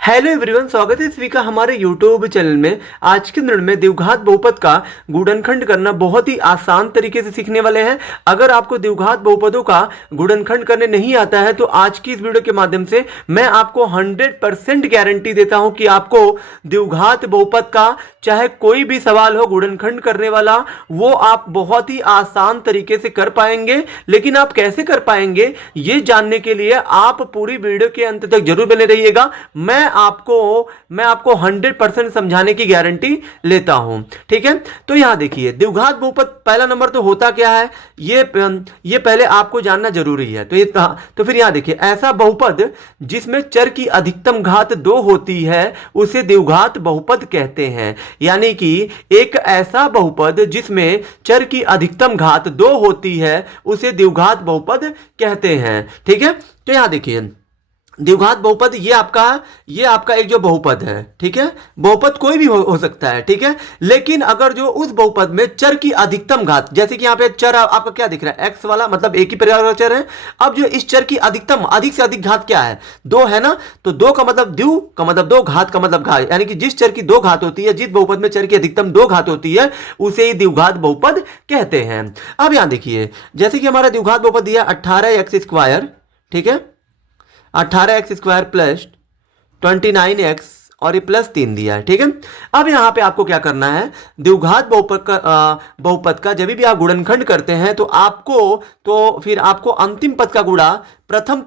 Hello everyone, स्वागत है सभी का हमारे यूट्यूब चैनल में। आज के दिन में द्विघात बहुपद का गुणनखंड करना बहुत ही आसान तरीके से सीखने वाले हैं। अगर आपको द्विघात बहुपदों का गुणनखंड करने नहीं आता है तो आज की इस वीडियो के माध्यम से मैं आपको 100% गारंटी देता हूं कि आपको द्विघात बहुपद का चाहे कोई भी सवाल हो गुणनखंड करने वाला, वो आप बहुत ही आसान तरीके से कर पाएंगे। लेकिन आप कैसे कर पाएंगे ये जानने के लिए आप पूरी वीडियो के अंत तक जरूर बने रहिएगा। मैं आपको 100% समझाने की गारंटी लेता हूं, ठीक है। तो यहां देखिए, द्विघात बहुपद पहला नंबर तो होता क्या है ये पहले आपको जानना जरूरी है। तो फिर यहां देखिए, ऐसा बहुपद जिसमें चर की अधिकतम घात 2 होती है उसे द्विघात बहुपद कहते हैं। यानी कि एक ऐसा बहुपद जिसमें चर की अधिकतम घात 2 होती है उसे द्विघात बहुपद कहते हैं, ठीक है। तो यहां देखिए, द्विघात बहुपद ये आपका एक जो बहुपद है, ठीक है। बहुपद कोई भी हो सकता है, ठीक है। लेकिन अगर जो उस बहुपद में चर की अधिकतम घात, जैसे कि यहां पे चर आपका क्या दिख रहा है, एक्स वाला, मतलब एक ही परिवार का चर है। अब जो इस चर की अधिकतम, अधिक से अधिक घात क्या है, 2 है ना। तो 2 का मतलब द्वि का मतलब 2, घात का मतलब घात, यानी कि जिस चर की 2 घात होती है, जिस बहुपद में चर की अधिकतम 2 घात होती है उसे ही द्विघात बहुपद कहते हैं। अब यहां देखिए, जैसे कि हमारा द्विघात बहुपद दिया 18x², ठीक है। 18x² प्लस 29x और ये प्लस 3 दिया है, ठीक है। अब यहां पे आपको क्या करना है, द्विघात बहुपद का जब भी आप गुणनखंड करते हैं तो फिर आपको अंतिम पद का गुणा प्रथम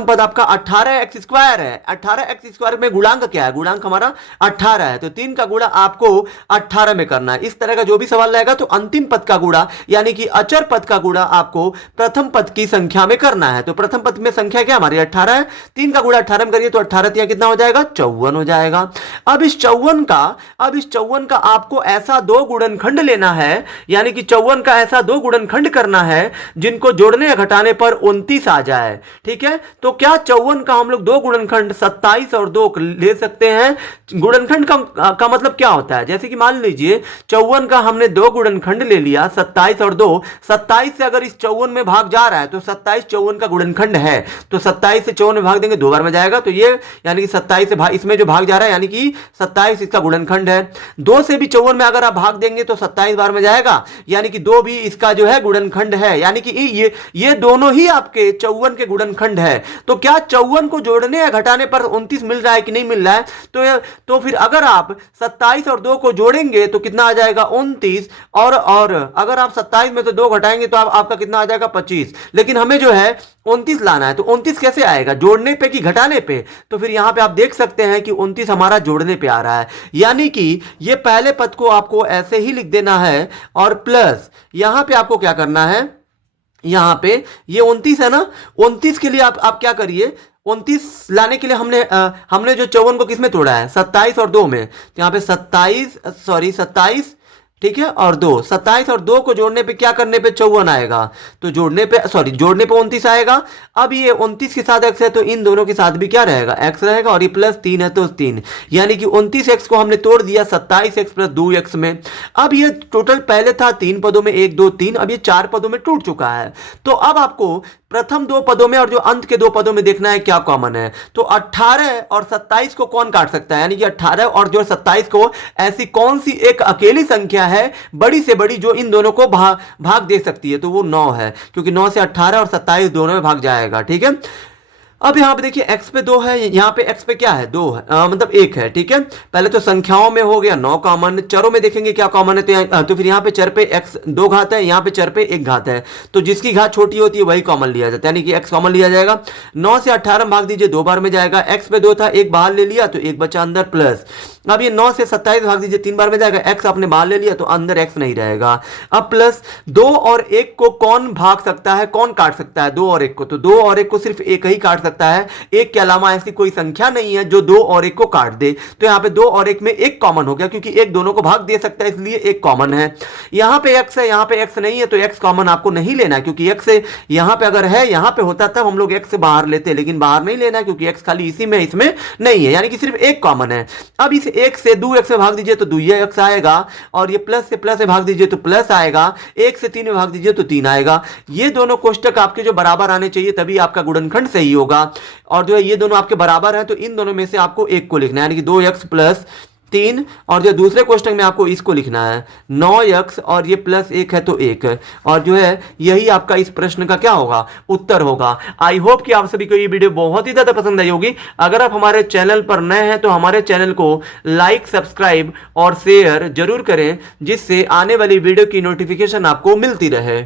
पद आपका 18x² है। 18x² में गुणांक क्या है, गुणांक हमारा 18 है, तो 3 का गुणा आपको 18 में करना है। इस तरह का जो भी सवाल रहेगा तो अंतिम पद का गुणा यानी कि अचर पद का गुणा आपको प्रथम पद की संख्या में करना है। तो प्रथम पद में संख्या क्या हमारी 18 है, 3 का गुणा 18 में करिए तो 18 तिया कितना हो जाएगा, 54 हो जाएगा। अब इस 54 का आपको ऐसा 2 गुणनखंड लेना है, यानी कि 54 का ऐसा 2 गुणनखंड करना है जिनको जोड़ने या घटाने पर 29 आ जाए, ठीक है। तो क्या 54 का हम लोग 2 गुणनखंड 27 और 2 ले सकते हैं। गुणनखंड का मतलब क्या होता है, जैसे कि मान लीजिए 54 का हमने 2 गुणनखंड ले लिया 27 और 2, 27 से अगर इस 54 में भाग जा रहा है तो 27 54 का गुणनखंड है, तो 27 से 54 में भाग देंगे 2 बार में जाएगा, तो ये यानी कि 27 से इसमें जो भाग जा रहा है यानी कि 27 इसका गुणनखंड है। 2 से भी 54 में अगर आप भाग देंगे तो 27 बार में जाएगा, यानी कि 2 भी इसका जो है गुणनखंड है, यानी कि ये दोनों ही आपके 54 के गुणनखंड है। तो क्या 54 को जोड़ने या घटाने पर 29 मिल रहा है कि नहीं मिल रहा है, तो फिर अगर आप 27 और 2 को जोड़ेंगे तो कितना आ जाएगा 29, और अगर आप 27 में तो 2 घटाएंगे तो आपका कितना आ जाएगा 25। लेकिन हमें जो है 29 लाना है, तो 29 कैसे आएगा, जोड़ने पे कि घटाने पे। तो फिर यहां पे आप देख सकते हैं कि 29 हमारा जोड़ने पे आ रहा है, यानी कि ये पहले पद को आपको ऐसे ही लिख देना है और प्लस यहां पे आपको क्या करना है, यहां पे ये 29 है ना, 29 के लिए आप क्या करिए, 29 लाने के लिए हमने जो 54 को किसमें तोड़ा है, 27 और 2 में। तो यहां पे 27, ठीक है, और 2, 27 और 2 को जोड़ने पे क्या करने पे 54 आएगा, तो जोड़ने पे 29 आएगा। अब ये 29 के साथ x है तो इन दोनों के साथ भी क्या रहेगा, x रहेगा, और ये प्लस 3 है तो 3, यानी कि 29x को हमने तोड़ दिया 27x प्लस 2x में। अब ये टोटल पहले था 3 पदों में 1 2 3, अब ये 4 पदों में टूट चुका है। तो अब आपको प्रथम 2 पदों में और जो अंत के 2 पदों में देखना है क्या कॉमन है। तो 18 और 27 को कौन काट सकता है, यानी कि 18 और जो 27 को ऐसी कौन सी एक अकेली संख्या है बड़ी से बड़ी जो इन दोनों को भाग दे सकती है, तो वो 9 है, क्योंकि 9 से 18 और 27 दोनों में भाग जाएगा, ठीक है। अब यहां पे देखिए x पे 2 है, यहां पे x पे क्या है 2 है, मतलब 1 है, ठीक है। पहले तो संख्याओं में हो गया 9 कॉमन, चरों में देखेंगे क्या कॉमन है, तो फिर यहां पे चर पे x 2 घात है, यहां पे चर पे 1 घात है, तो जिसकी घात छोटी होती है वही कॉमन लिया जाता है, यानी कि x कॉमन लिया जाएगा। 9 से 18 में भाग दीजिए 2 बार में जाएगा, x पे 2 था 1 बाहर ले लिया तो 1 बचा अंदर, प्लस अब ये 9 से 27 भाग दीजिए 3 बार में जाएगा, x आपने बाहर ले लिया तो अंदर x नहीं रहेगा। अब प्लस 2 और 1 को कौन भाग सकता है, कौन काट सकता है 2 और 1 को, तो 2 और 1 को सिर्फ 1 ही काट सकता है, 1 के अलावा ऐसी कोई संख्या नहीं है जो 2 और 1 को काट दे। तो यहां पे 2 और 1 में 1 कॉमन हो गया, क्योंकि 1 दोनों को भाग दे सकता है इसलिए 1 कॉमन है। यहां पे x है, यहां पे x नहीं है, तो x कॉमन आपको नहीं लेना है, क्योंकि x से यहां पे अगर है, यहां पे होता तब हम लोग x से बाहर लेते, लेकिन बाहर नहीं लेना क्योंकि x खाली इसी में, इसमें नहीं है, यानी कि सिर्फ 1 कॉमन है। अब इस 1 से 2x में भाग दीजिए तो 2x आएगा, और ये प्लस से प्लस में भाग दीजिए तो प्लस आएगा, 1 से 3 में भाग दीजिए तो 3 आएगा। ये दोनों कोष्टक आपके जो बराबर आने चाहिए तभी आपका गुणनखंड सही होगा। होगा। और जो है ये दोनों आपके बराबर है तो इन दोनों में से आपको एक को लिखना है, यानी कि 2x प्लस 3, और जो दूसरे क्वेश्चन में आपको इसको लिखना है 9x और ये प्लस 1 है तो 1, और जो है यही आपका इस प्रश्न का क्या होगा, उत्तर होगा। आई होप कि आप सभी को ये वीडियो बहुत ही ज्यादा पसंद आई होगी। अगर आप हमारे चैनल पर नए हैं तो हमारे चैनल को लाइक, सब्सक्राइब और शेयर जरूर करें, जिससे आने वाली वीडियो की नोटिफिकेशन आपको मिलती रहे।